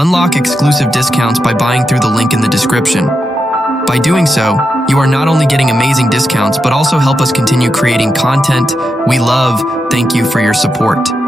Unlock exclusive discounts by buying through the link in the description. By doing so, you are not only getting amazing discounts, but also help us continue creating content we love. Thank you for your support.